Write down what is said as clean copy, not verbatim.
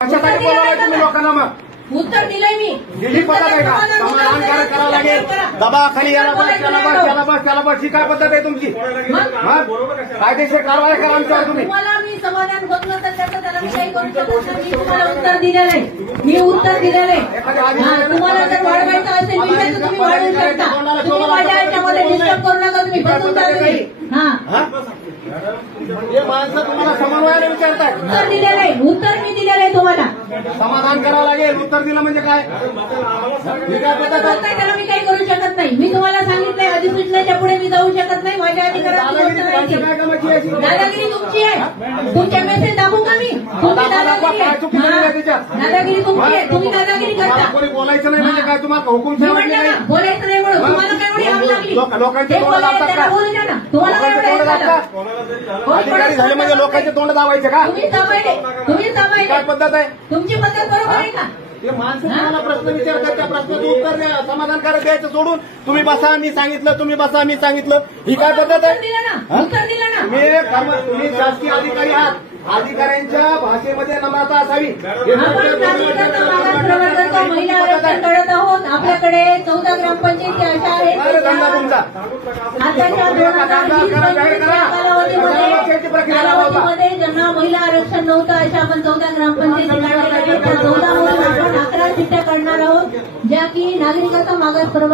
कशासाठी बोलावलंय तुम्ही लोकांना? मग उत्तर दिलंय मी. दिली पद्धत आहे का? समाधानकारक करावं लागेल. दबाखाली याला बस त्याला बस त्याला बस त्याला बस ही काय पद्धत आहे तुमची? कायदेशीर कारवाई करा आमच्यावर तुम्ही. तुम्हाला मी समाधान होत नसेल त्याचं त्याला मी काही करू शकत नाही. मी तुम्हाला उत्तर दिलेलं आहे. मी उत्तर दिलेलं आहे. तुम्हाला जर वाढवायचं असेल विषय तर तुम्ही वाढवू शकता. तुम्ही माझ्या याच्यामध्ये डिस्टर्ब करू नका. तुम्ही बसून जा तुम्ही. हे माणसं तुम्हाला समन्वयाने विचारताय. उत्तर दिलेलं आहे. उत्तर मी दिलेलं आहे तुम्हाला. समाधान करावं लागेल. उत्तर दिलं म्हणजे काय? ही काय पद्धत आहे? त्याला मी काही करू शकत नाही. मी तुम्हाला सांगितलंय अधिसूचनेच्या पुढे मी जाऊ शकत नाही. माझ्या अधिकारात दादागिरी तुमची आहे. तुमच्या मेसेज दाखवू का मी? तुमची दादागिरी आहे. दादागिरी तुमची आहे. तुम्ही दादागिरी करता. कोणी बोलायचं नाही म्हणजे काय? तुम्हाला हुकुमशाही वाटली नाही? बोलायचं नाही म्हणून तुम्हाला काय एवढी आग लागली? लोकांचे तोंड दाबतात का? बोलू द्या ना. तुम्हाला काय एवढं अधिकारी झाले म्हणजे लोकांचे तोंड दाबायचे का? तुम्ही दाबायले. काय पद्धत आहे तुमची पद्धत बरोबर आहे का? ते माणसं तुम्हाला प्रश्न विचारतात. त्या प्रश्नाचं उत्तर द्या. समाधानकारक द्यायचं सोडून तुम्ही बसा मी सांगितलं, तुम्ही बसा मी सांगितलं, ही काय पद्धत आहे? उत्तर दिलं ना. तुम्ही शासकीय अधिकारी आहात. अधिकाऱ्यांच्या भाषेमध्ये नम्रता असावी. आपण नागरिकांचा मागास प्रवर्गाचा महिला आरक्षण करत आहोत. आपल्याकडे 14 ग्रामपंचायती अशा आहेत आताच्या 2020-25 कालावधीमध्ये ज्यांना महिला आरक्षण नव्हतं अशा आपण 14 ग्रामपंचायती काढलेल्या आहेत. त्या 14 आपण 11 चिठ्ठ्या काढणार आहोत ज्या की नागरिकाचा मागास प्रवर्ग